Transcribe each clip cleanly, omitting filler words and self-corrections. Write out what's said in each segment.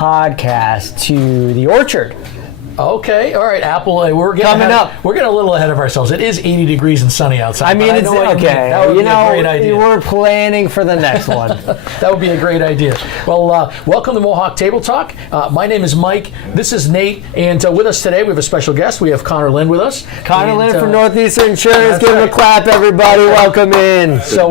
podcast to the Orchard. Okay, all right, Apple. We're getting We're getting a little ahead of ourselves. It is 80 degrees and sunny outside. I mean, it's okay. That would be a great idea. We're planning for the next one. That would be a great idea. Well, welcome to Mohawk Table Talk. My name is Mike. This is Nate, and with us today we have a special guest. We have Connor Lynn with us. Connor Lynn from Northeastern Insurance. Give him a clap, everybody. Welcome in. So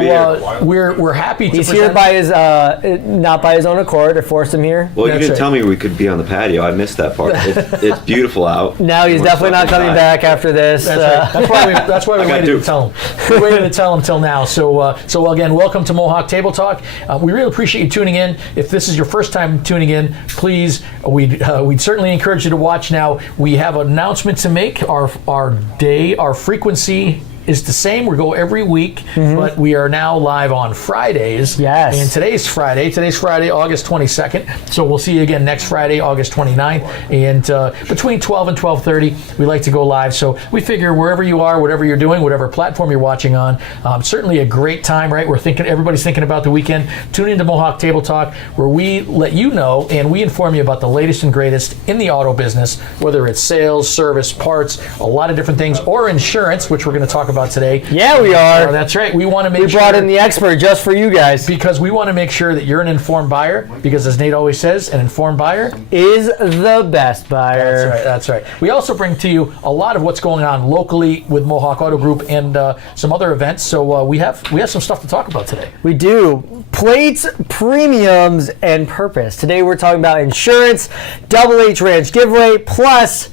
we're happy to. He's here by his not by his own accord. I forced him here. Well, you didn't tell me we could be on the patio. I missed that part. It's beautiful out. No, he's definitely not coming back after this. That's why we waited to tell him. We waited to tell him till now. So again, welcome to Mohawk Table Talk. We really appreciate you tuning in. If this is your first time tuning in, please, we'd certainly encourage you to watch now. We have an announcement to make. Our frequency is the same. We go every week, but we are now live on Fridays. Yes. And today's Friday, August 22nd. So we'll see you again next Friday, August 29th. And between 12 and 12:30, we like to go live. So we figure wherever you are, whatever you're doing, whatever platform you're watching on, certainly a great time, right? Everybody's thinking about the weekend. Tune into Mohawk Table Talk, where we let you know and we inform you about the latest and greatest in the auto business, whether it's sales, service, parts, a lot of different things, or insurance, which we're going to talk about today. Yeah, we are. That's right. We want to make sure. We brought in the expert just for you guys. Because we want to make sure that you're an informed buyer, because as Nate always says, an informed buyer is the best buyer. That's right. We also bring to you a lot of what's going on locally with Mohawk Auto Group and some other events. So we have some stuff to talk about today. We do. Plates, premiums, and purpose. Today we're talking about insurance, Double H Ranch giveaway, plus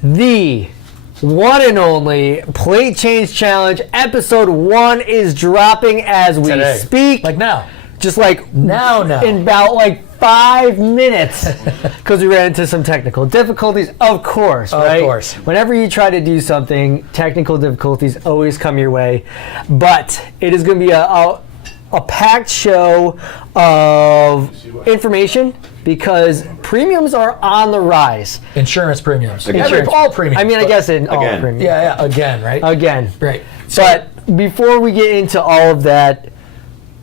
the one and only Plate Change Challenge. Episode 1 is dropping as we speak. Like now. Just like now. In about like 5 minutes. Because we ran into some technical difficulties, of course, right? Of course. Whenever you try to do something, technical difficulties always come your way. But it is going to be a packed show of information, because premiums are on the rise. Insurance premiums. All premiums. I mean, I guess in all premiums. Yeah, again, right? Again. Right. But before we get into all of that,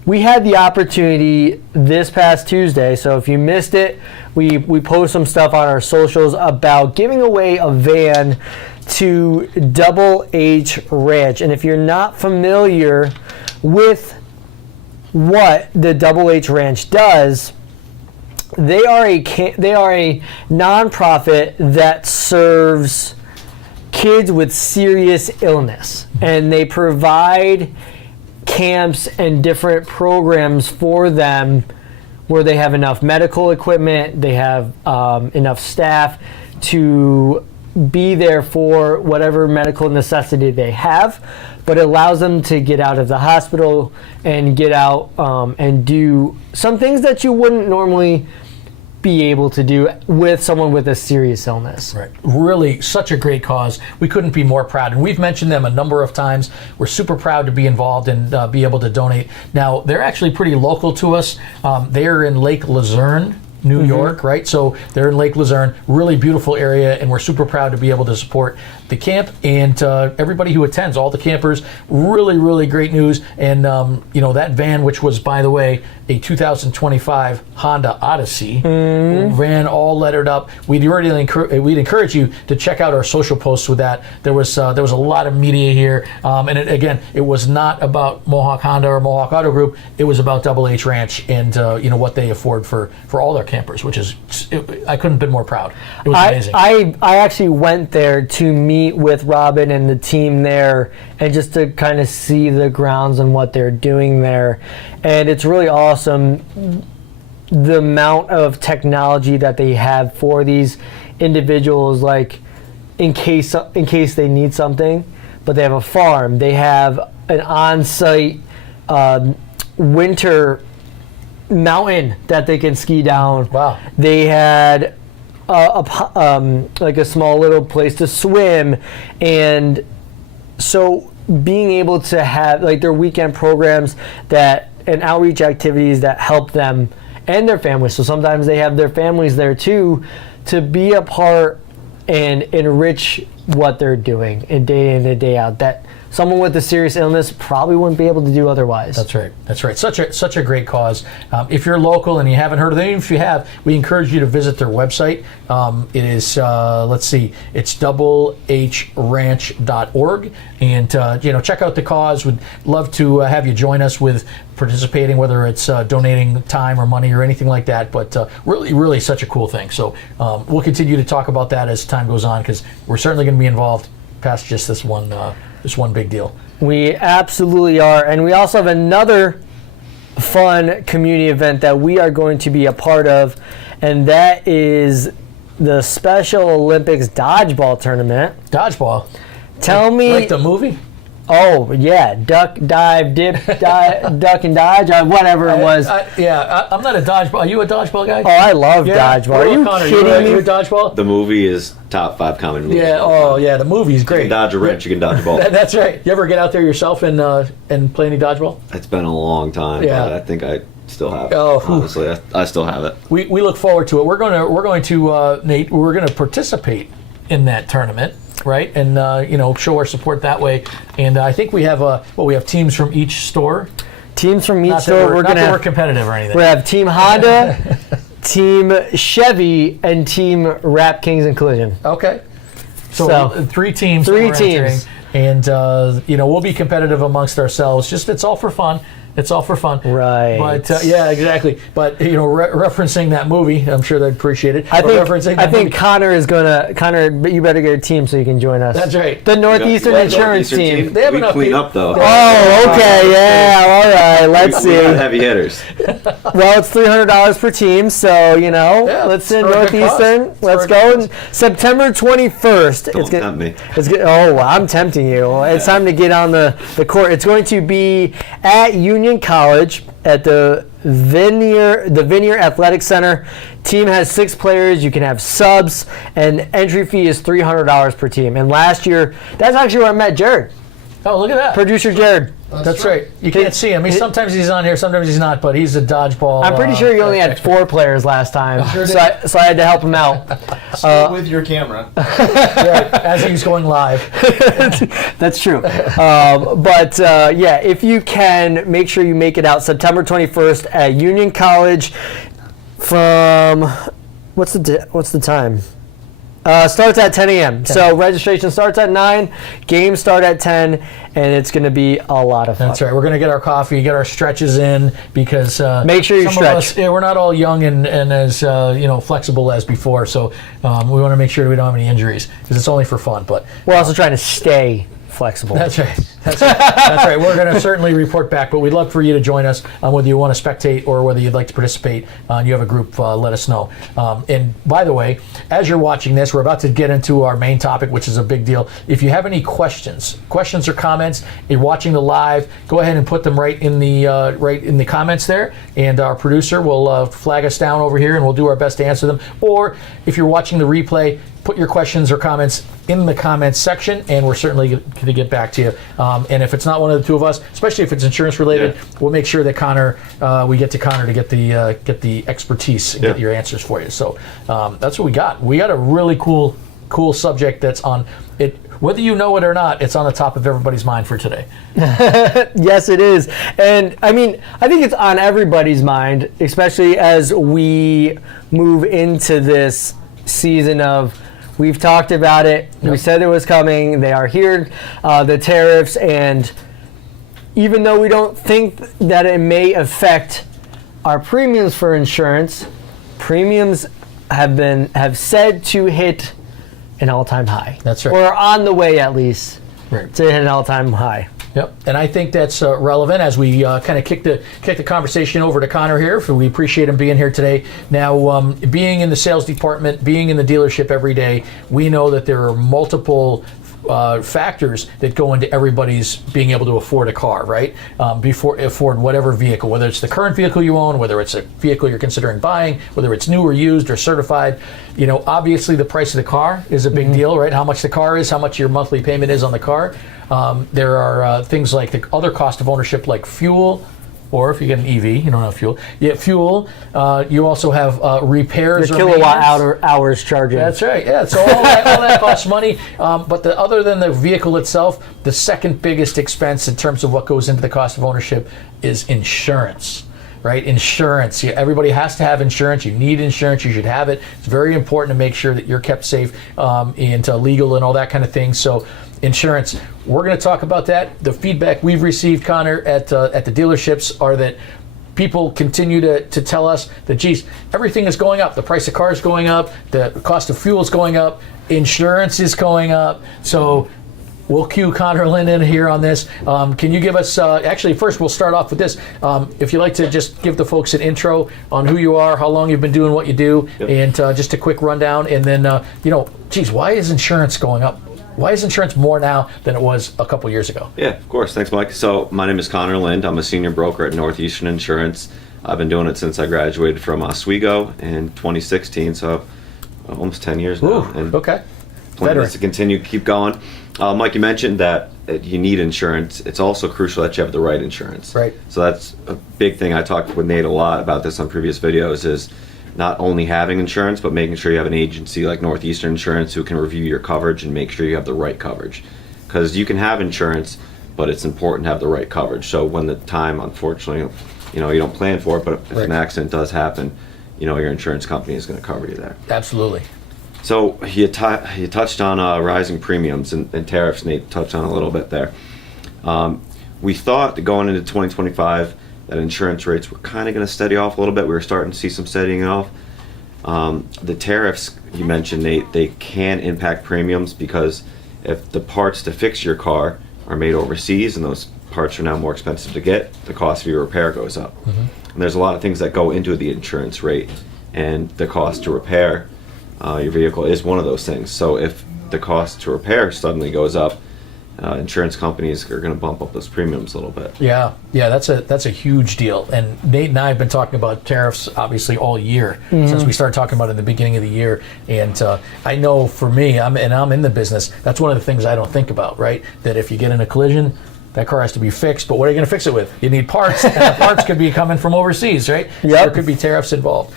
we had the opportunity this past Tuesday, so if you missed it, we post some stuff on our socials about giving away a van to Double H Ranch. And if you're not familiar with what the Double H Ranch does, they are a nonprofit that serves kids with serious illness, and they provide camps and different programs for them where they have enough medical equipment, they have enough staff to be there for whatever medical necessity they have, but it allows them to get out of the hospital and get out and do some things that you wouldn't normally be able to do with someone with a serious illness. Right. Really, such a great cause. We couldn't be more proud. And we've mentioned them a number of times. We're super proud to be involved and be able to donate. Now, they're actually pretty local to us. They're in Lake Luzerne, New York, right? So they're in Lake Luzerne, really beautiful area, and we're super proud to be able to support the camp and everybody who attends, all the campers. Really, really great news. And that van, which was, by the way, a 2025 Honda Odyssey, van all lettered up. We'd encourage you to check out our social posts with that. There was a lot of media here, and it was not about Mohawk Honda or Mohawk Auto Group. It was about Double H Ranch and what they afford for all their campers, which is I couldn't have been more proud. It was amazing. I actually went there to meet with Robin and the team there, and just to kind of see the grounds and what they're doing there. And it's really awesome the amount of technology that they have for these individuals, like in case they need something. But they have a farm, they have an on-site winter mountain that they can ski down. Wow. They had like a small little place to swim, and so being able to have like their weekend programs and outreach activities that help them and their families. So sometimes they have their families there too, to be a part and enrich what they're doing and day in and day out. That someone with a serious illness probably wouldn't be able to do otherwise. That's right. That's right. Such a great cause. If you're local and you haven't heard of them, even if you have, we encourage you to visit their website. It is it's doublehranch.org, and check out the cause. Would love to have you join us with participating, whether it's donating time or money or anything like that. But really such a cool thing. So we'll continue to talk about that as time goes on, because we're certainly going to be involved past just this one big deal. We absolutely are. And we also have another fun community event that we are going to be a part of, and that is the Special Olympics Dodgeball Tournament. Dodgeball? Tell me... Like the movie? Oh, yeah. Duck, dive, dip, duck and dodge, whatever it was. I'm not a dodgeball. Are you a dodgeball guy? Oh, I love dodgeball. Are you Connor, kidding me? You a dodgeball? The movie is top 5 common movies. Yeah. Oh, yeah. The movie's You great. can dodge a wrench, you can dodge a ball. That's right. You ever get out there yourself and play any dodgeball? It's been a long time, Yeah. but I think I still have it. Oh, honestly, I still have it. We look forward to it. We're going to Nate. We're going to participate in that tournament, right? And show our support that way. And I think we have we have teams from each store. Teams from each Not store. that we're competitive or anything. We have Team Honda, Team Chevy, and Team Rap Kings and Collision. Okay. So So, 3 teams. that three we're teams. entering. And we'll be competitive amongst ourselves. Just it's all for fun. It's all for fun. Right. But yeah, exactly. But referencing that movie, I'm sure they'd appreciate it. I Referencing that think movie. Connor is Connor, but you better get a team so you can join us. That's right. The Northeastern You got Insurance Northeastern team. They have we enough clean people. up though. Oh, okay, yeah, all right. Let's We got see. heavy hitters. Well, it's $300 per team, so let's send it's for a good Northeastern. cause. Let's It's for a go. good September 21st. Don't tempt me. It's good. Oh, I'm tempting you. It's time to get on the court. It's going to be at Union College at the Vinier Athletic Center. Team has 6 players. You can have subs, and entry fee is $300 per team. And last year, that's actually where I met Jared, Oh, look at that. producer Jared. That's right. You can't see him. Sometimes he's on here, sometimes he's not, but he's a dodgeball. I'm pretty sure you only had 4 players last time, so I had to help him out. Stay with your camera. right, as he's going live. That's true. If you can, make sure you make it out September 21st at Union College from, what's the time? Starts at 10 a.m. So registration starts at 9, games start at 10, and it's going to be a lot of fun. That's right. We're going to get our coffee, get our stretches in, because Make sure you some stretch. of us, we're not all young and as flexible as before. So we want to make sure we don't have any injuries, because it's only for fun. But We're also trying to stay flexible. that's right. That's right. That's right. We're going to certainly report back, but we'd love for you to join us, whether you want to spectate or whether you'd like to participate. You have a group, let us know. And by the way, as you're watching this, we're about to get into our main topic, which is a big deal. If you have any questions or comments, you're watching the live, go ahead and put them right in the comments there, and our producer will flag us down over here, and we'll do our best to answer them. Or if you're watching the replay, put your questions or comments in the comments section, and we're certainly going to get back to you. And if it's not one of the two of us, especially if it's insurance related, we'll make sure that we get to Connor to get the expertise and get your answers for you. So that's what we got. We got a really cool subject that's on it. Whether you know it or not, it's on the top of everybody's mind for today. Yes, it is. And I mean, I think it's on everybody's mind, especially as we move into this season of, we've talked about it, we said it was coming, they are here, the tariffs, and even though we don't think that it may affect our premiums for insurance, premiums have said to hit an all-time high. That's right. Or on the way, at least, Right. to hit an all-time high. Yep, and I think that's relevant as we kind of kick the conversation over to Connor here. We appreciate him being here today. Now, being in the sales department, being in the dealership every day, we know that there are multiple factors that go into everybody's being able to afford a car, right? Afford whatever vehicle, whether it's the current vehicle you own, whether it's a vehicle you're considering buying, whether it's new or used or certified. Obviously the price of the car is a big deal, right? How much the car is, how much your monthly payment is on the car. There are things like the other cost of ownership, like fuel, or if you get an EV, you don't have fuel. You get fuel. You also have repairs. The or kilowatt maintenance. hours charging. That's right. Yeah. So all that costs money. But other than the vehicle itself, the second biggest expense in terms of what goes into the cost of ownership is insurance. Right? Insurance. Everybody has to have insurance. You need insurance. You should have it. It's very important to make sure that you're kept safe and legal and all that kind of thing. So insurance. We're going to talk about that. The feedback we've received, Connor, at the dealerships are that people continue to tell us that, geez, everything is going up. The price of cars is going up. The cost of fuel is going up. Insurance is going up. So we'll cue Connor Lind in here on this. Can you give us, actually, first we'll start off with this. If you'd like to just give the folks an intro on who you are, how long you've been doing what you do, and just a quick rundown. And then, geez, why is insurance going up? Why is insurance more now than it was a couple years ago? Yeah, of course. Thanks, Mike. So my name is Connor Lind. I'm a senior broker at Northeastern Insurance. I've been doing it since I graduated from Oswego in 2016, so almost 10 years now. Ooh, and okay. plan is to continue, keep going. Mike, you mentioned that you need insurance. It's also crucial that you have the right insurance. Right. So that's a big thing. I talked with Nate a lot about this on previous videos, is not only having insurance, but making sure you have an agency like Northeastern Insurance who can review your coverage and make sure you have the right coverage. Because you can have insurance, but it's important to have the right coverage. So when the time, unfortunately, you don't plan for it, but if an accident does happen, your insurance company is going to cover you there. Absolutely. So you touched on rising premiums and tariffs. Nate touched on a little bit there. We thought that going into 2025 that insurance rates were kind of going to steady off a little bit. We were starting to see some steadying off. The tariffs you mentioned, Nate, they can impact premiums because if the parts to fix your car are made overseas and those parts are now more expensive to get, the cost of your repair goes up. Mm-hmm. And there's a lot of things that go into the insurance rate, and the cost to repair your vehicle is one of those things. So if the cost to repair suddenly goes up, insurance companies are going to bump up those premiums a little bit. Yeah, that's a huge deal. And Nate and I have been talking about tariffs obviously all year since we started talking about it in the beginning of the year. And I know for me, I'm in the business. That's one of the things I don't think about, right? That if you get in a collision, that car has to be fixed, but what are you going to fix it with? You need parts, and the parts could be coming from overseas, right? Yep. There could be tariffs involved.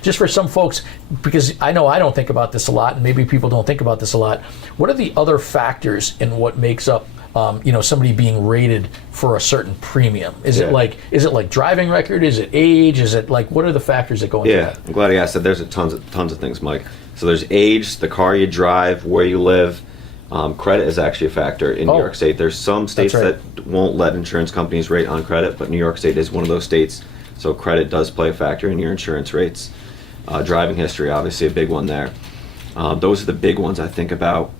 Just for some folks, because I know I don't think about this a lot, and maybe people don't think about this a lot, what are the other factors in what makes up somebody being rated for a certain premium? Is it like driving record? Is it age? Is it like, what are the factors that go into that? I'm glad you asked that. There's tons of things, Mike. So there's age, the car you drive, where you live. Credit is actually a factor in New York State. There's some states that won't let insurance companies rate on credit, but New York State is one of those states. So credit does play a factor in your insurance rates. Driving history, obviously a big one there. Those are the big ones I think about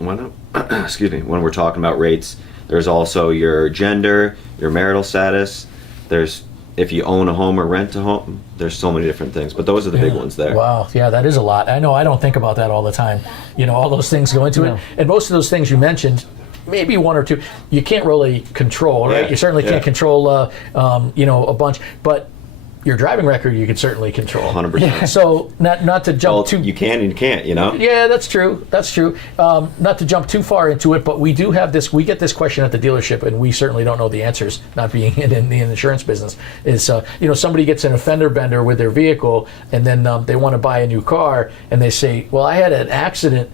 when we're talking about rates. There's also your gender, your marital status. There's if you own a home or rent a home. There's so many different things, but those are the big ones there. Wow, yeah, that is a lot. I know I don't think about that all the time. All those things go into it. And most of those things you mentioned, maybe one or two, you can't really control, right? Yeah, You certainly can't control, a bunch, but your driving record you could certainly control. 100%. So not to jump too. You can and you can't, Yeah, that's true. Not to jump too far into it, but we do have this. We get this question at the dealership, and we certainly don't know the answers. Not being in the insurance business, is somebody gets an fender bender with their vehicle, and then they want to buy a new car, and they say, "Well, I had an accident,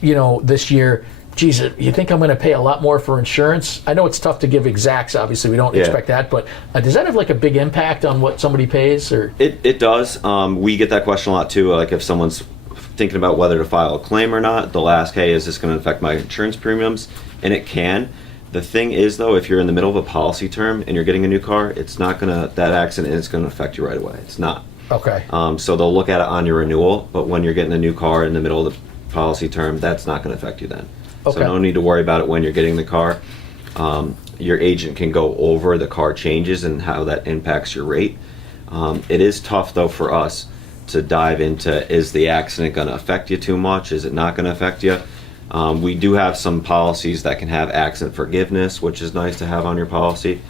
this year. Geez, you think I'm going to pay a lot more for insurance?" I know it's tough to give exacts. Obviously, we don't expect that, but does that have like a big impact on what somebody pays? Or it does. We get that question a lot too. Like if someone's thinking about whether to file a claim or not, they'll ask, "Hey, is this going to affect my insurance premiums?" And it can. The thing is, though, if you're in the middle of a policy term and you're getting a new car, it's not gonna that accident is going to affect you right away. It's not. Okay. So they'll look at it on your renewal, but when you're getting a new car in the middle of the policy term, that's not going to affect you then. Okay. So no need to worry about it when you're getting the car. Your agent can go over the car changes and how that impacts your rate. It is tough, though, for us to dive into, is the accident going to affect you too much? Is it not going to affect you? We do have some policies that can have accident forgiveness, which is nice to have on your policy,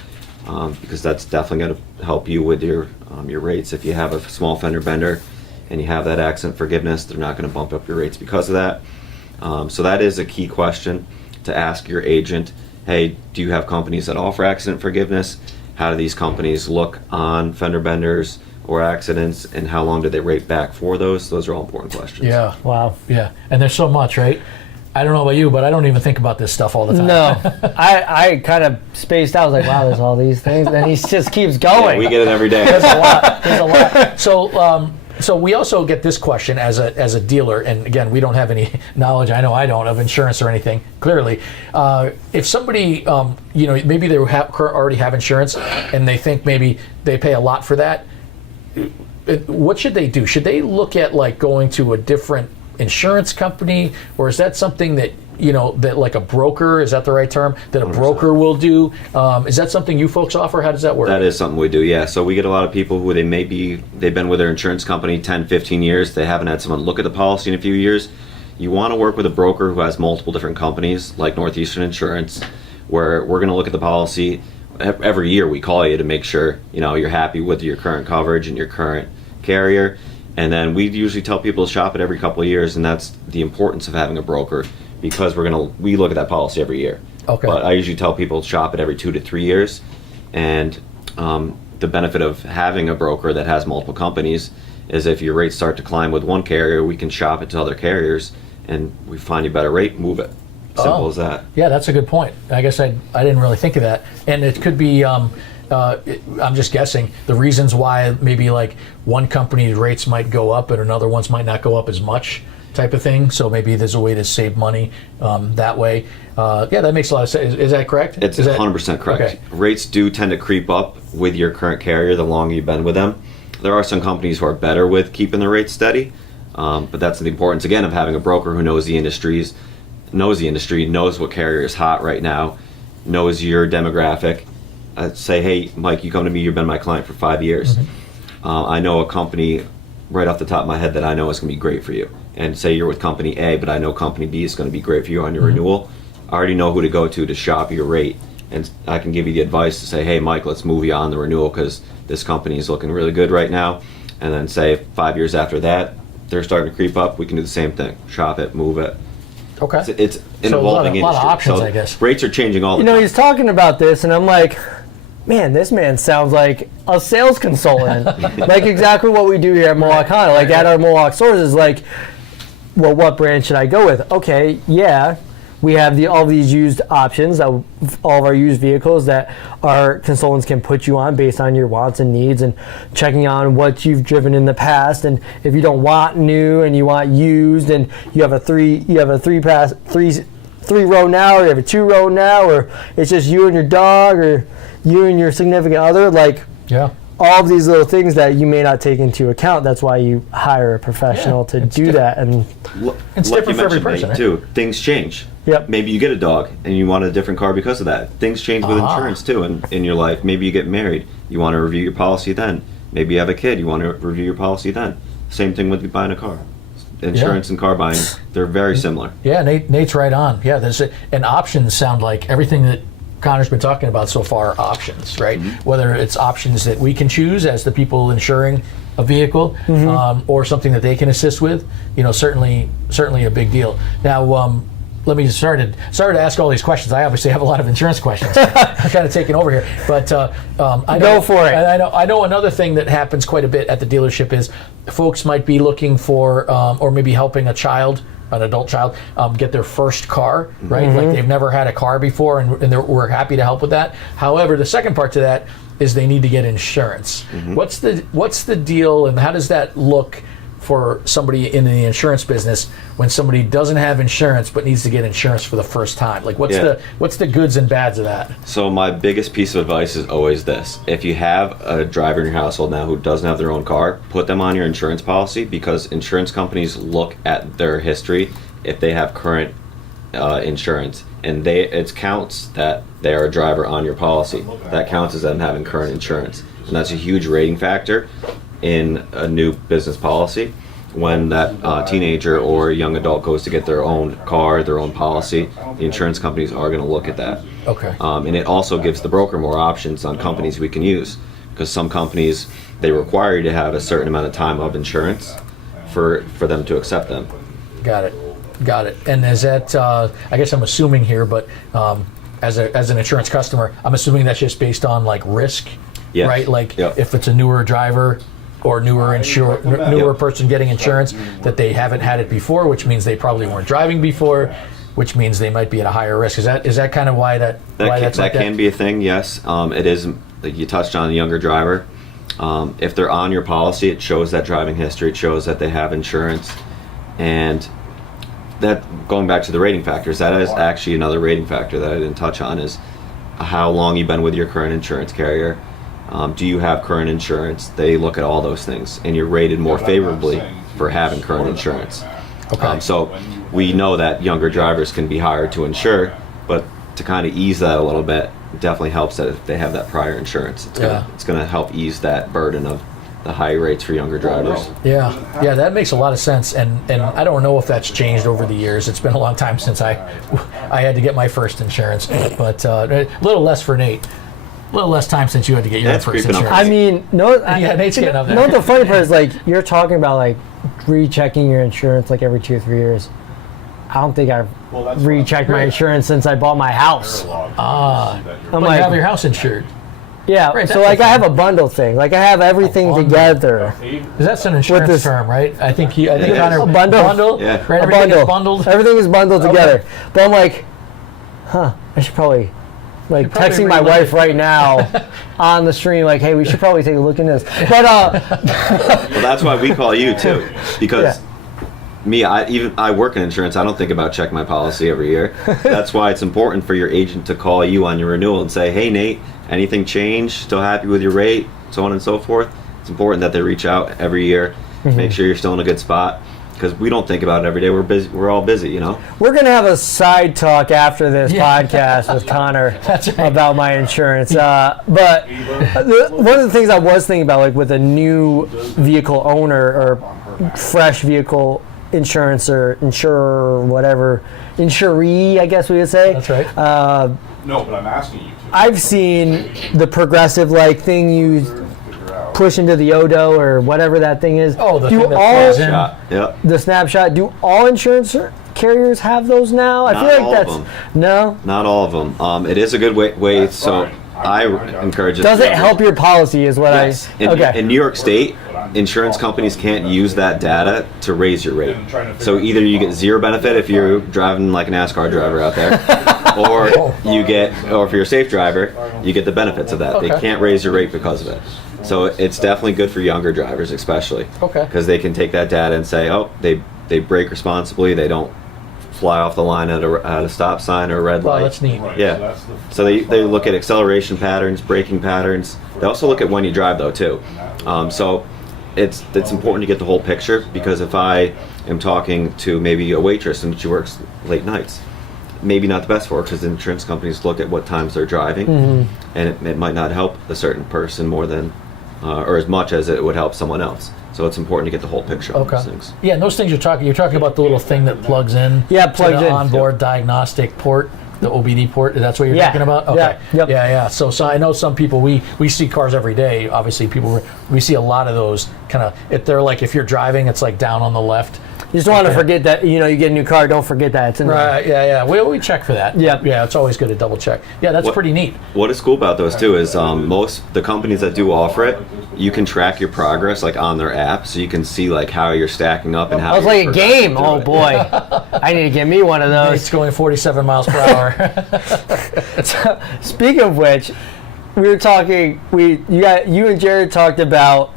because that's definitely going to help you with your rates. If you have a small fender bender and you have that accident forgiveness, they're not going to bump up your rates because of that. So that is a key question to ask your agent. Hey, do you have companies that offer accident forgiveness? how do these companies look on fender benders or accidents, and how long do they rate back for those? Those are all important questions. Yeah. Wow. Yeah. And there's so much, right? I don't know about you, but I don't even think about this stuff all the time. No, I kind of spaced out. I was like, wow, there's all these things. And he just keeps going. We get it every day. There's a lot. There's a lot. So we also get this question as a dealer, and again, we don't have any knowledge. I know I don't of insurance or anything. Clearly, if somebody, maybe they already have insurance, and they think maybe they pay a lot for that. What should they do? Should they look at like going to a different insurance company, or is that something that that like a broker, is that the right term, that a 100%. broker will do? Is that something you folks offer? How does that work? That is something we do, yeah. So we get a lot of people who they've been with their insurance company 10, 15 years. They haven't had someone look at the policy in a few years. You want to work with a broker who has multiple different companies, like Northeastern Insurance, where we're going to look at the policy. Every year we call you to make sure you're happy with your current coverage and your current carrier. And then we usually tell people to shop it every couple of years, and that's the importance of having a broker, because we look at that policy every year. Okay. But I usually tell people to shop it every 2 to 3 years. And the benefit of having a broker that has multiple companies is if your rates start to climb with one carrier, we can shop it to other carriers, and we find you a better rate, move it. Simple as that. Yeah, that's a good point. I guess I didn't really think of that. And it could be, I'm just guessing, the reasons why maybe like one company's rates might go up and another ones might not go up as much, type of thing. So maybe there's a way to save money that way. Yeah, that makes a lot of sense. Is that correct? It's 100% correct. Okay. Rates do tend to creep up with your current carrier the longer you've been with them. There are some companies who are better with keeping the rates steady, but that's the importance, again, of having a broker who knows the industry, knows what carrier is hot right now, knows your demographic. Say, hey, Mike, you come to me, you've been my client for 5 years. Mm-hmm. I know a company right off the top of my head that I know is going to be great for you. And say you're with company A, but I know company B is going to be great for you on your renewal. I already know who to go to shop your rate. And I can give you the advice to say, hey, Mike, let's move you on the renewal because this company is looking really good right now. And then say 5 years after that, they're starting to creep up. We can do the same thing. Shop it, move it. Okay. It's an So evolving a lot of industry. options, So I guess. Rates are changing all the time. He's talking about this, and I'm like, man, this man sounds like a sales consultant. Like exactly what we do here at Mohawk Honda. Like at our Mohawk stores is like, well, what brand should I go with? Okay, yeah, we have all these used options, all of our used vehicles that our consultants can put you on based on your wants and needs, and checking on what you've driven in the past. And if you don't want new and you want used, and you have a three row now, or you have a 2 row now, or it's just you and your dog, or you and your significant other, like Yeah. all of these little things that you may not take into account. That's why you hire a professional to do that. And It's like different you for every mentioned, person, Nate, too. Things change. Yep. Maybe you get a dog and you want a different car because of that. Things change with insurance too in your life. Maybe you get married. You want to review your policy then. Maybe you have a kid. You want to review your policy then. Same thing with buying a car. Insurance and car buying, they're very similar. Yeah, Nate's right on. Yeah, and options sound like everything that Connor's been talking about so far are options, right? Whether it's options that we can choose as the people insuring a vehicle, or something that they can assist with, certainly a big deal. Now, let me just started to ask all these questions. I obviously have a lot of insurance questions. I'm kind of taking over here, but I know, Go for it. I know another thing that happens quite a bit at the dealership is folks might be looking for, or maybe helping an adult child, get their first car, right? Like they've never had a car before, and we're happy to help with that. However, the second part to that is they need to get insurance. What's the deal, and how does that look for somebody in the insurance business when somebody doesn't have insurance but needs to get insurance for the first time? Like what's the goods and bads of that? So my biggest piece of advice is always this. If you have a driver in your household now who doesn't have their own car, put them on your insurance policy, because insurance companies look at their history if they have current insurance, and it counts that they are a driver on your policy. That counts as them having current insurance, and that's a huge rating factor in a new business policy. When that teenager or young adult goes to get their own car, their own policy, the insurance companies are going to look at that. Okay. And it also gives the broker more options on companies we can use, because some companies, they require you to have a certain amount of time of insurance for them to accept them. Got it. And is that, I guess I'm assuming here, but as an insurance customer, I'm assuming that's just based on like risk, Yes. right? Like Yep. if it's a newer driver or newer person getting insurance that they haven't had it before, which means they probably weren't driving before, which means they might be at a higher risk. Is that kind of why That that's can, like that can be a thing, yes. It is, like you touched on, a younger driver. If they're on your policy, it shows that driving history. It shows that they have insurance. And that, going back to the rating factors, that is actually another rating factor that I didn't touch on, is how long you've been with your current insurance carrier. Do you have current insurance? They look at all those things, and you're rated more favorably for having current insurance. Okay. So we know that younger drivers can be hard to insure, but to kind of ease that a little bit, it definitely helps that if they have that prior insurance. It's gonna help ease that burden of the high rates for younger drivers. Yeah, that makes a lot of sense, and I don't know if that's changed over the years. It's been a long time since I had to get my first insurance, but a little less for Nate. A little less time since you had to get your That's first creeping up. insurance. I mean, no. Yeah, Nate's getting up there. No, the funny part is like you're talking about like rechecking your insurance like every 2 or 3 years. I don't think I've rechecked my insurance since I bought my house. But I'm you like, have your house insured. yeah. Right, So that's like the I have a bundle thing. Like I have everything bundle. together. That's an insurance this- term, right? I think It is. Connor, A bundle? Yeah. Right, A everything bundle. is bundled. Everything is bundled Okay. together. But I'm like, I should probably like probably texting my relay wife it. right now on the stream, like, hey, we should probably take a look in this. But Well, that's why we call you too, because me, I work in insurance. I don't think about checking my policy every year. That's why it's important for your agent to call you on your renewal and say, hey, Nate, anything changed? Still happy with your rate? So on and so forth. It's important that they reach out every year, make sure you're still in a good spot, because we don't think about it every day. We're busy. We're all busy, you know. we're gonna have a side talk after this Yeah. podcast with Connor That's right. about my insurance. But one of the things I was thinking about, like with a new vehicle owner or fresh vehicle insurance or insurer or whatever, insuree, I guess we would say. That's right. No, but I'm asking you to. I've seen the progressive like thing you Figure out. push into the Odo or whatever that thing is. Oh, the do thing that all plugs in. Yeah. the snapshot? Do all insurance carriers have those now? I Not feel like all of that's them. no. Not all of them. It is a good way. That's So fine. I encourage it. Does it help your policy? Is what Yes. I okay. In New York State, insurance companies can't use that data to raise your rate. So either you get zero benefit if you're driving like a NASCAR driver out there, or if you're a safe driver, you get the benefits of that. They Okay. can't raise your rate because of it. So it's definitely good for younger drivers, especially. Okay. Because they can take that data and say, oh, they brake responsibly. They don't fly off the line at a stop sign or a red Wow, light. that's neat. Right, Yeah. so that's the- So they look at acceleration patterns, braking patterns. They also look at when you drive though too. So it's important to get the whole picture, because if I am talking to maybe a waitress and she works late nights, maybe not the best for her, because insurance companies look at what times they're driving, and it might not help a certain person more than or as much as it would help someone else. So it's important to get the whole picture on Okay. those things. Yeah, and those things you're talking about the little thing that plugs in. Yeah, to plugs the in. onboard diagnostic port, the OBD port. That's what you're Yeah. talking about. Yeah. Okay. Yep. Yeah. So I know some people we see cars every day. Obviously, we see a lot of those kind of. If they're like, if you're driving, it's like down on the left. You just don't want to forget that you get a new car. Don't forget that it's in there. Right. Yeah. We check for that. Yep. Yeah. It's always good to double check. Yeah, that's What- pretty neat. What is cool about those too is most the companies that do offer it, you can track your progress like on their app, so you can see like how you're stacking up and how. I was you're like a progressing game. through Oh it. boy, I need to get me one of It's those. going 47 miles per hour. Speaking of which, we were talking. You and Jared talked about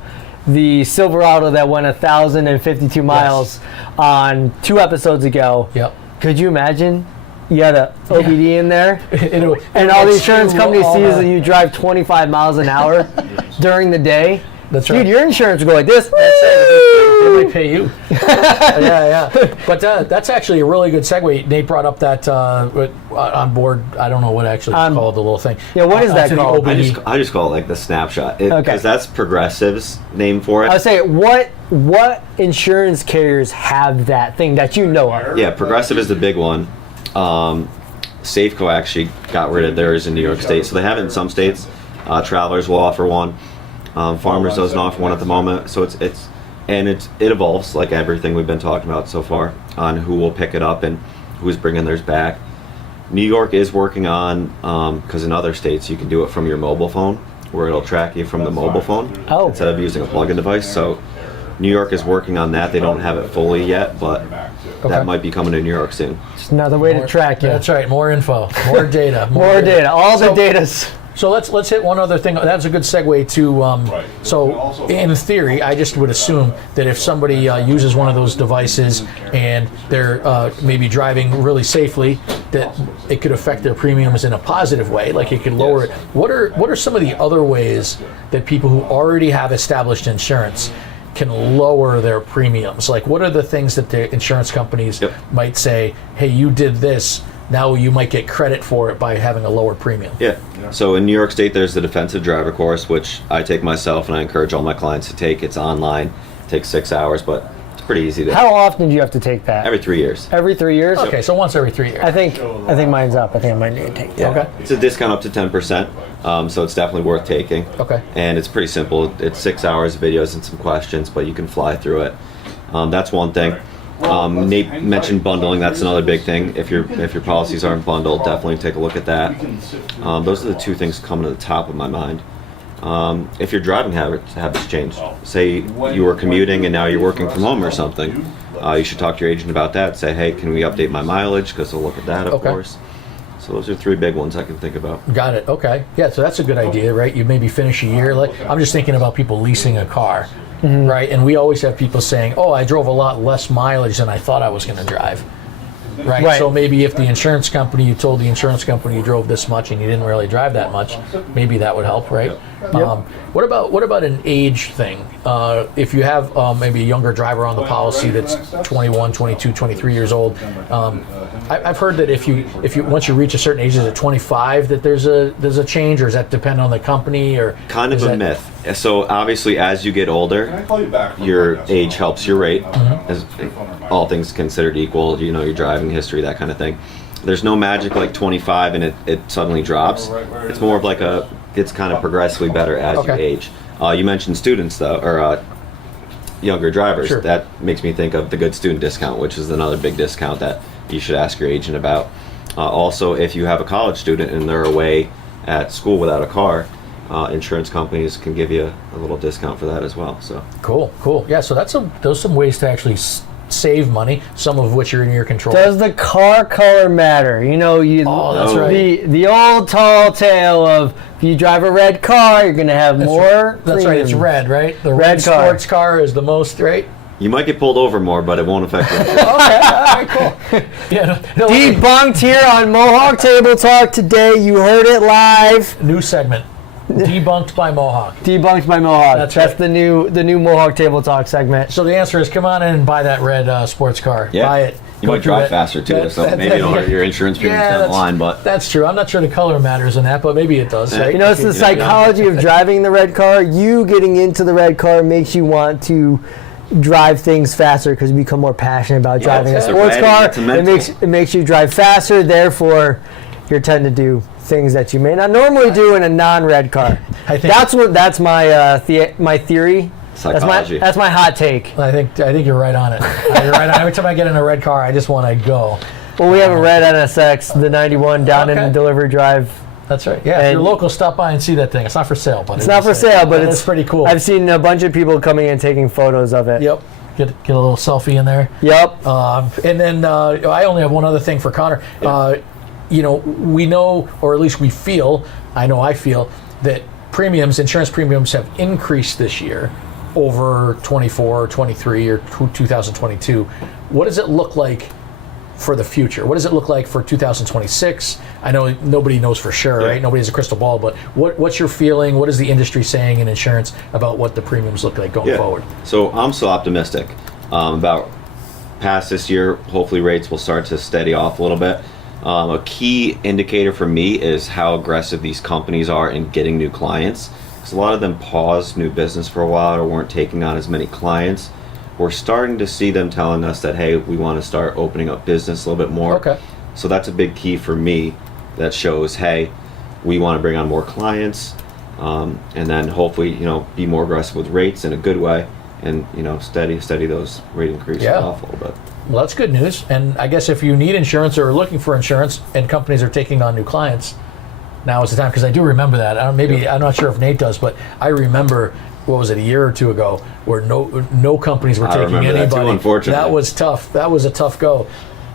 the Silverado that went 1,052 miles on 2 episodes ago. Yep. Could you imagine? You had a OBD in there, It'll- and all the insurance it'll companies all see is the- that you drive 25 miles an hour during the day. That's Dude, right. your insurance would go like this. They might pay you. yeah. But that's actually a really good segue. Nate brought up that on board. I don't know what actually it's called, the little thing. Yeah, what is that to the called? OBD. I just call it like the snapshot, because Okay. that's Progressive's name for I it. would say, what insurance carriers have that thing that you know of? Yeah, Progressive is the big one. Safeco actually got rid of theirs in New York State, so they have it in some states. Travelers will offer one. Farmers doesn't offer one at the moment, so it evolves like everything we've been talking about so far on who will pick it up and who's bringing theirs back. New York is working on, because in other states you can do it from your mobile phone, where it'll track you from the mobile phone Oh. instead of using a plug-in device. So New York is working on that. They don't have it fully yet, but Okay. that might be coming to New York soon. It's another way to track you. That's right. More info, more data, More data. All the So- data's. So let's hit one other thing. That's a good segue to. Right. So in theory, I just would assume that if somebody uses one of those devices and they're maybe driving really safely, that it could affect their premiums in a positive way. Like it could lower it. What are some of the other ways that people who already have established insurance can lower their premiums? Like what are the things that the insurance companies Yep. might say? Hey, you did this. Now you might get credit for it by having a lower premium. Yeah. So in New York State, there's the defensive driver course, which I take myself and I encourage all my clients to take. It's online. It takes 6 hours, but it's pretty easy to. How often do you have to take that? Every 3 years. Every 3 years? Okay, so once every 3 years. I think mine's up. I think I might need to take that. Okay. It's a discount up to 10%, so it's definitely worth taking. Okay. And it's pretty simple. It's 6 hours of videos and some questions, but you can fly through it. That's one thing. Nate mentioned bundling. That's another big thing. If your policies aren't bundled, definitely take a look at that. Those are the two things coming to the top of my mind. If your driving habits change, say you were commuting and now you're working from home or something, you should talk to your agent about that. Say, hey, can we update my mileage? Because they'll look at that, of Okay. course. So those are three big ones I can think about. Got it. Okay. Yeah, so that's a good idea, right? You maybe finish a year. Like I'm just thinking about people leasing a car, right? And we always have people saying, "Oh, I drove a lot less mileage than I thought I was going to drive." Right? Right. So maybe if the insurance company, you told the insurance company you drove this much and you didn't really drive that much, maybe that would help, right? What about an age thing? If you have maybe a younger driver on the policy that's 21, 22, 23 years old, I've heard that if you once you reach a certain age, is it 25 that there's a change, or does that depend on the company, or Kind of is a that- myth. So obviously, as you get Can I older, call you back? your age helps your rate, as all things considered equal. You know, your driving history, that kind of thing. There's no magic like 25 and it suddenly drops. It's more of like it's kind of progressively better as you Okay. age. You mentioned students though, or younger drivers. Sure. That makes me think of the good student discount, which is another big discount that you should ask your agent about. Also, if you have a college student and they're away at school without a car, insurance companies can give you a little discount for that as well. So Cool. Yeah, so those some ways to actually save money, some of which are in your control. Does the car color matter? You know, Oh, that's right. The old tall tale of if you drive a red car, you're going to have more. That's right. It's premium. red, right? The Red red car. sports car is the most, right? you might get pulled over more, but it won't affect your insurance. Okay, all right, cool. Yeah, no, Debunked here on Mohawk Table Talk today. You heard it live. new segment. Debunked by Mohawk. Debunked by Mohawk. That's That's right. the new Mohawk Table Talk segment. So the answer is, come on in and buy that red sports car. Yeah. Buy it. You Go might through drive that- faster too, that- so that- maybe it'll hurt your insurance premiums down the that's- line. But that's true. I'm not sure the color matters in that, but maybe it does. Right? You know, it's the psychology of driving the red car. You getting into the red car makes you want to drive things faster because you become more passionate about driving a it's a sports red, car. it's a mental. It makes you drive faster. Therefore, you're tend to do things that you may not normally do in a non-red car. I think- That's my my theory. Psychology. That's my hot take. I think you're right on it. You're right on. Every time I get in a red car, I just want to go. Well, we have a red NSX, the 91 down in Okay. the delivery drive. That's right. Yeah, if And- you're local, stop by and see that thing. It's not for sale, but It's not for sale, but it's pretty cool. I've seen a bunch of people coming in taking photos of it. Yep. Get a little selfie in there. Yep. And then I only have one other thing for Connor. You know, we know, or at least we feel, I feel, that insurance premiums have increased this year over 24, 23, or 2022. What does it look like for the future? What does it look like for 2026? I know nobody knows for sure, Yeah. right? Nobody has a crystal ball, but what's your feeling? What is the industry saying in insurance about what the premiums look like going forward? So I'm still optimistic about past this year. Hopefully rates will start to steady off a little bit. A key indicator for me is how aggressive these companies are in getting new clients. Because a lot of them paused new business for a while or weren't taking on as many clients. We're starting to see them telling us that, hey, we want to start opening up business a little bit more. Okay. So that's a big key for me that shows, hey, we want to bring on more clients, and then hopefully, be more aggressive with rates in a good way, and steady those rate increases Yeah. off a little bit. Well, that's good news. And I guess if you need insurance or are looking for insurance and companies are taking on new clients, now is the time, because I do remember that. I'm not sure if Nate does, but I remember, what was it, a year or two ago, where no companies were taking remember anybody. that too, unfortunately. That was tough. That was a tough go.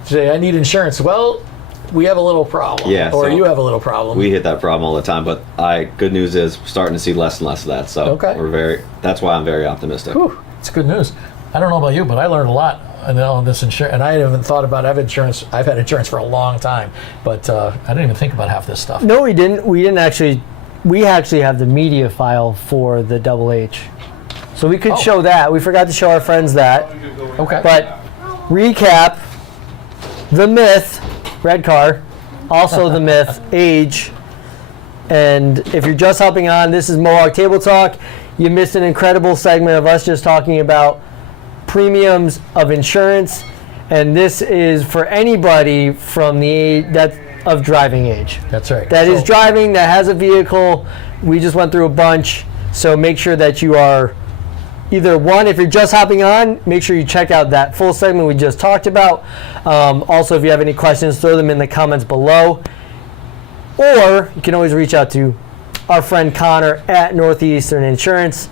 Say, I need insurance. Well, we have a little problem. Yeah, or so you have a little problem. We hit that problem all the time, but good news is we're starting to see less and less of that. So Okay. that's why I'm very optimistic. Whew, it's good news. I don't know about you, but I learned a lot on this insurance, and I haven't thought about having insurance. I've had insurance for a long time, but I didn't even think about half this stuff. No, we didn't. We didn't actually. We actually have the media file for the Double H, so we could show that. We forgot to show our friends that. Okay. But recap: the myth, red car, also the myth, age. And if you're just hopping on, this is Mohawk Table Talk. You missed an incredible segment of us just talking about premiums of insurance, and this is for anybody from the age of driving age. That's right. That is driving, that has a vehicle. We just went through a bunch, so make sure that you are either one, if you're just hopping on, make sure you check out that full segment we just talked about. Also, if you have any questions, throw them in the comments below, or you can always reach out to our friend Connor at Northeastern Insurance.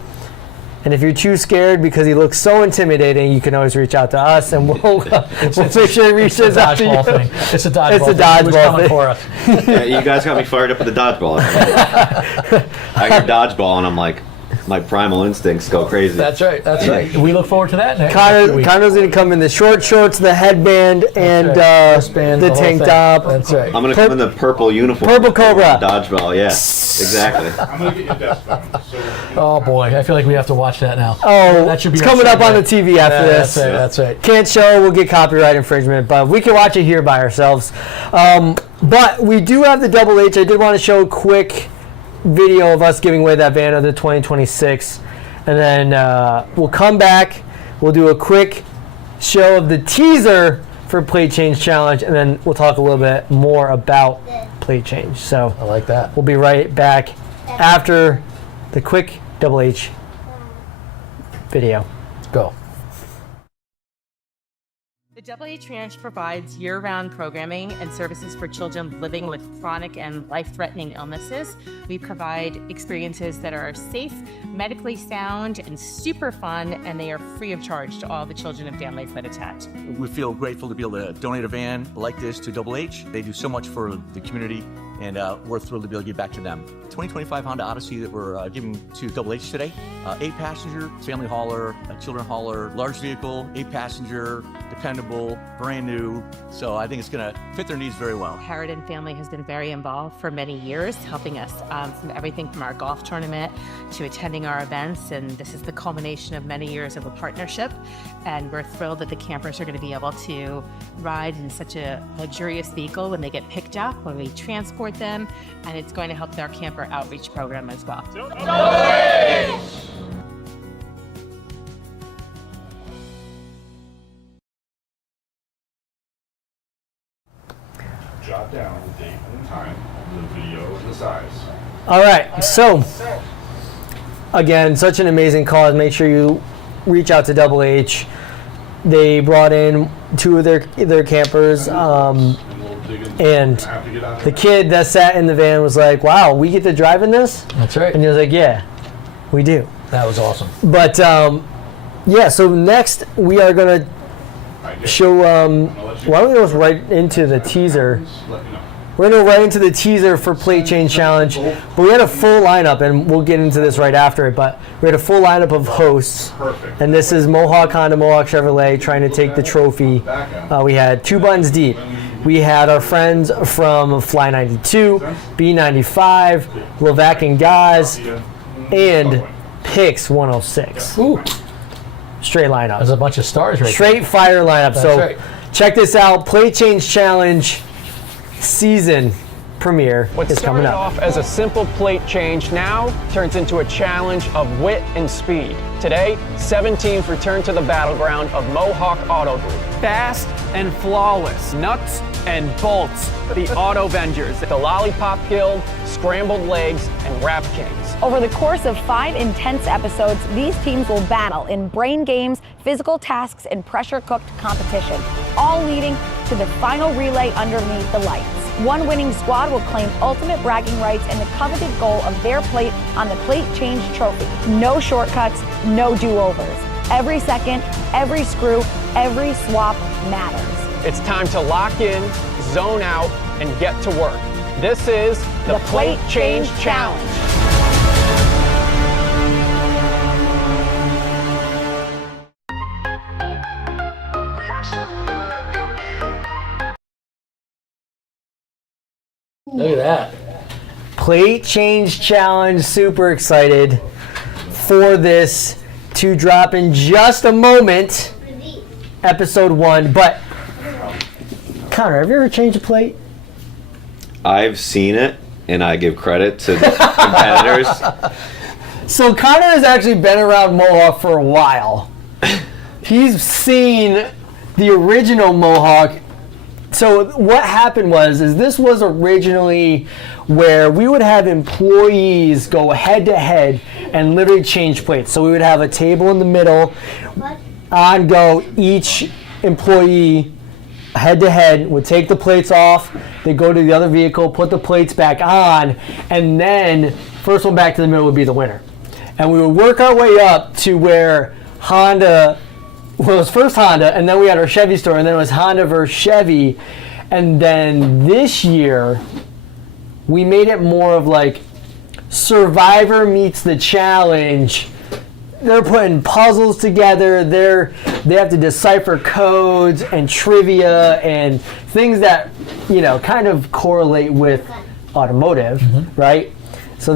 And if you're too scared because he looks so intimidating, you can always reach out to us, and we'll make sure he reaches out to you. Thing. It's a dodgeball It's a thing. dodgeball Who's coming thing. for us? Yeah, you guys got me fired up with the dodgeball. I hear dodgeball, and I'm like, my primal instincts go crazy. That's right. That's right. We look forward to that next week. Connor's going to come in the short shorts, the headband, and right. Wristband, the whole tank thing. top. That's right. I'm gonna come in the purple uniform. Purple Cobra. Dodgeball, yeah, exactly. I'm gonna get your desk phone. So Oh boy, I feel like we have to watch that now. Oh, that should be it's our coming up on the segue. TV after this. That's right. That's right. Can't show, we'll get copyright infringement, but we can watch it here by ourselves. But we do have the Double H. I did want to show a quick video of us giving away that van of the 2026. And then we'll come back, we'll do a quick show of the teaser for Plate Change Challenge, and then we'll talk a little bit more about Plate Change. So I like that. we'll be right back after the quick Double H video. Let's go. The Double H Ranch provides year-round programming and services for children living with chronic and life-threatening illnesses. We provide experiences that are safe, medically sound, and super fun, and they are free of charge to all the children and families that attach. We feel grateful to be able to donate a van like this to Double H. They do so much for the community, and we're thrilled to be able to give back to them. 2025 Honda Odyssey that we're giving to Double H today, 8-passenger, family hauler, a children hauler, large vehicle, 8-passenger, dependable, brand new. So I think it's going to fit their needs very well. Harridan family has been very involved for many years, helping us from everything from our golf tournament to attending our events, and this is the culmination of many years of a partnership, and we're thrilled that the campers are going to be able to ride in such a luxurious vehicle when they get picked up, when we transport them, and it's going to help our camper outreach program as well. jot down the date and time, the video, and the size. All right, so again, such an amazing cause. Make sure you reach out to Double H. They brought in 2 of their campers, And we'll dig in. and I have to get out of the there. kid that sat in the van was like, "Wow, we get to drive in this?" That's right. And he was like, "Yeah, we do." That was awesome. But yeah, so next we are gonna I did. show. I'll let you Why don't we go right into the teaser? Let me know. We're gonna go right into the teaser for Plate Change Challenge. But we had a full lineup, and we'll get into this right after it. But we had a full lineup of hosts, Perfect. and this is Mohawk Honda, Mohawk Chevrolet trying to take the trophy. We had 2 buttons deep. We had our friends from Fly 92, B95, Levac and Gaz, and Pix 106. Ooh, Straight lineup. there's a bunch of stars right Straight fire lineup. So right. check this out. Plate Change Challenge season premiere What is coming started up. off as a simple plate change now turns into a challenge of wit and speed. Today, 7 teams return to the battleground of Mohawk Auto Group. Fast and flawless, nuts and bolts, the Auto Vengers, the Lollipop Guild, Scrambled Legs, and Rap Kings. Over the course of 5 intense episodes, these teams will battle in brain games, physical tasks, and pressure-cooked competition, all leading to the final relay underneath the lights. One winning squad will claim ultimate bragging rights and the coveted goal of their plate on the Plate Change Trophy. No shortcuts, no do-overs. Every second, every screw, every swap matters. It's time to lock in, zone out, and get to work. This is the Plate Change Challenge. Look at that. Plate Change Challenge. Super excited for this to drop in just a moment. Episode 1. But, Connor, have you ever changed a plate? I've seen it, and I give credit to the competitors. So Connor has actually been around Mohawk for a while. He's seen the original Mohawk. So what happened was this was originally where we would have employees go head to head and literally change plates. So we would have a table in the middle, on go, each employee head to head would take the plates off, they go to the other vehicle, put the plates back on, and then first one back to the middle would be the winner. And we would work our way up to where Honda, well, it was first Honda, and then we had our Chevy store, and then it was Honda versus Chevy. And then this year, we made it more of like Survivor meets the challenge. They're putting puzzles together. They have to decipher codes and trivia and things that, you know, kind of correlate with automotive, right? So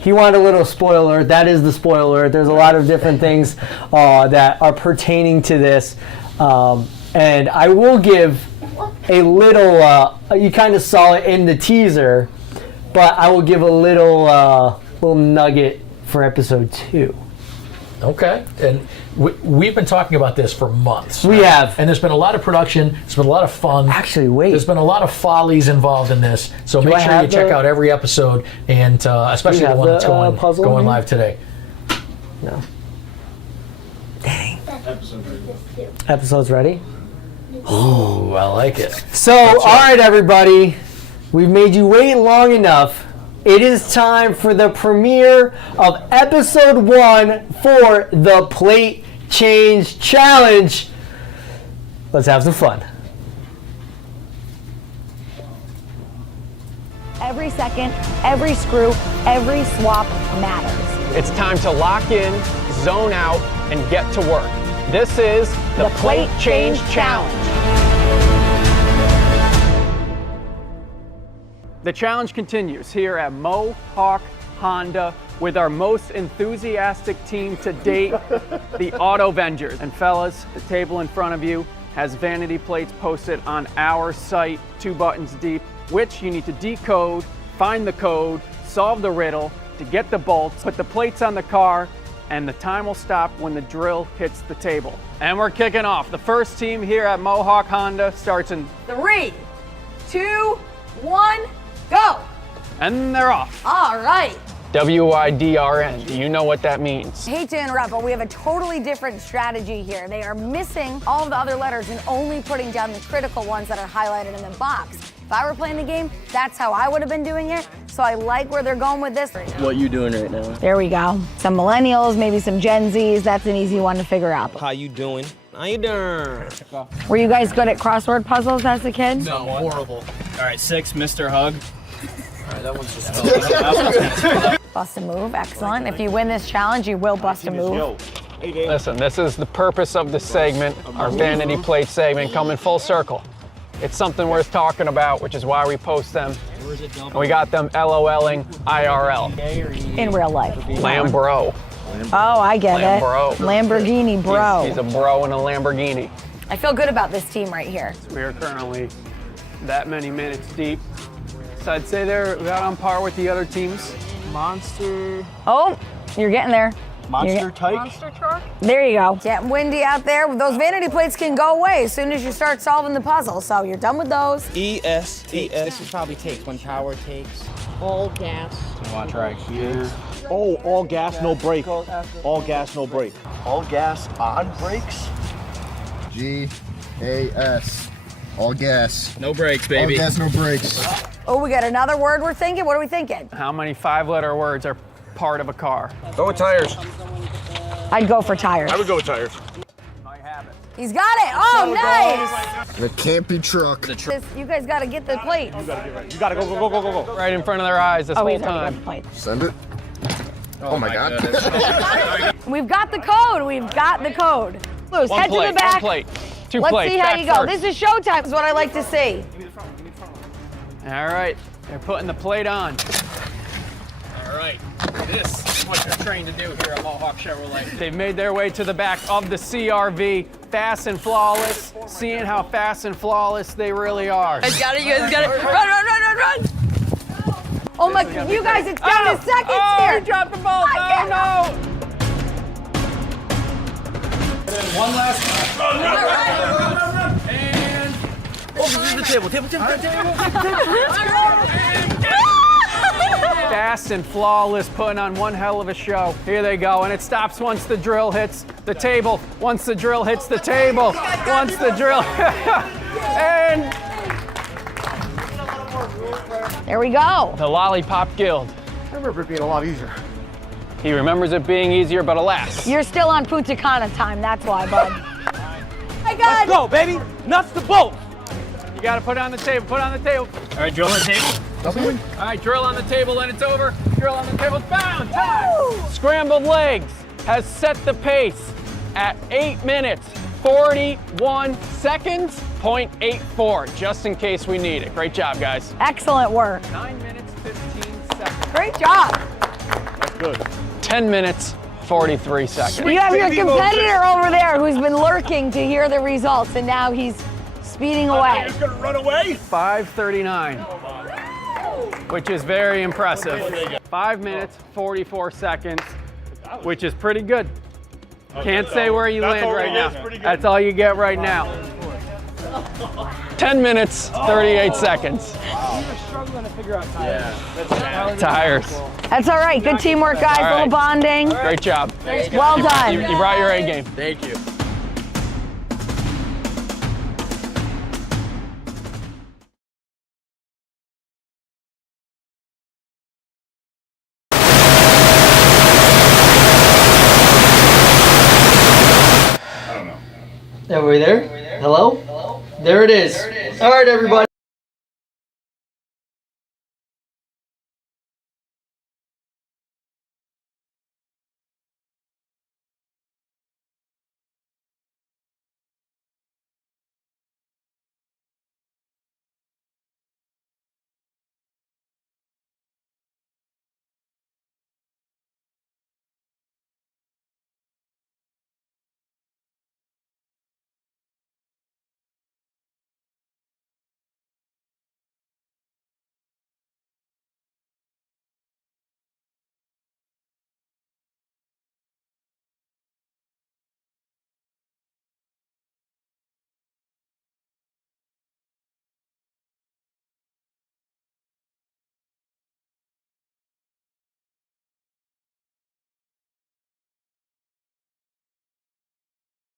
he wanted a little spoiler. That is the spoiler. There's a lot of different things that are pertaining to this. And I will give a little, you kind of saw it in the teaser, but I will give a little nugget for episode 2. Okay, and we've been talking about this for months. We have. And there's been a lot of production, there's been a lot of fun. Actually, wait. There's been a lot of follies involved in this, so make sure you check out every episode, and especially the one that's going live today. No. Dang. Episode's ready? Ooh, I like it. So, all right, everybody. We've made you wait long enough. It is time for the premiere of episode 1 for the Plate Change Challenge. Let's have some fun. Every second, every screw, every swap matters. It's time to lock in, zone out, and get to work. This is the Plate Change Challenge. The challenge continues here at Mohawk Honda with our most enthusiastic team to date, the Auto Vengers. And fellas, the table in front of you has vanity plates posted on our site, 2 buttons deep, which you need to decode, find the code, solve the riddle, to get the bolts, put the plates on the car, and the time will stop when the drill hits the table. And we're kicking off. The first team here at Mohawk Honda starts in 3, 2, 1, go! and they're off. All right. WIDRN, do you know what that means? Hate to interrupt, but we have a totally different strategy here. They are missing all of the other letters and only putting down the critical ones that are highlighted in the box. If I were playing the game, that's how I would have been doing it. So I like where they're going with this. What you doing right now? There we go. Some millennials, maybe some Gen Zs. That's an easy one to figure out. How you doing? How you doing? Were you guys good at crossword puzzles as a kid? No, horrible. All right, 6, Mr. Hug. All right, that one's just Bust a move, excellent. If you win this challenge, you will bust a move. Listen, this is the purpose of the segment, our vanity plate segment, coming full circle. It's something worth talking about, which is why we post them. And we got them LOLing IRL. In real life. Lambro. Oh, I get it. Lambro. Lamborghini bro. He's a bro in a Lamborghini. I feel good about this team right here. We are currently that many minutes deep. So I'd say they're about on par with the other teams. Monster. Oh, you're getting there. Monster type. Monster truck? There you go. Getting windy out there. Those vanity plates can go away as soon as you start solving the puzzle. So you're done with those. ES. This probably takes when power takes. All gas. You want to try here? Oh, all gas, no brake. All gas, no brake. All gas on brakes? GAS. All gas. No brakes, baby. All gas, no brakes. Oh, we got another word we're thinking? What are we thinking? How many 5-letter words are part of a car? Go with tires. I'd go for tires. I would go with tires. He's got it. Oh, nice. It can't be truck. You guys got to get the plate. You gotta go. Right in front of their eyes this whole he's already got time. the plate. Send it. Oh my God. We've got the code. We've got the code. Lose. Head to the back. One plate. Two Let's plates. see how back you go. first. This is showtime, is what I like to see. All right, they're putting the plate on. All right. This is what you're trained to do here at Mohawk Chevrolet. They've made their way to the back of the CRV, fast and flawless, seeing how fast and flawless they really are. You guys got it. Run. Oh my, you guys, it's down to seconds here. He dropped the ball. Oh no. One last run. And Over the table. Fast and flawless, putting on one hell of a show. Here they go, and it stops once the drill hits the table. Once the drill hits the table. Once the drill. And There we go. the Lollipop Guild. I remember it being a lot easier. He remembers it being easier, but alas. You're still on Punta Cana time, that's why, bud. My God. Let's go, baby. Nuts to bolts. You gotta put it on the table, put it on the table. all right, drill on the table. All right, drill on the table, then it's over. Drill on the table, bound, time. Scrambled Legs has set the pace at 8 minutes, 41 seconds, .84, just in case we need it. Great job, guys. Excellent work. 9 minutes, 15 seconds. Great job. That's good. 10 minutes, 43 seconds. You have your competitor over there who's been lurking to hear the results, and now he's speeding away. He's gonna run away. 5:39, which is very impressive. 5 minutes, 44 seconds, which is pretty good. Can't say where you land right now. That's all you get right now. 10 minutes, 38 seconds. Tires. That's all right. Good teamwork, guys. All Little right. bonding. Great job. Well done. You brought your A game. Thank you. Are we there? Hello? There it is. All right, everybody.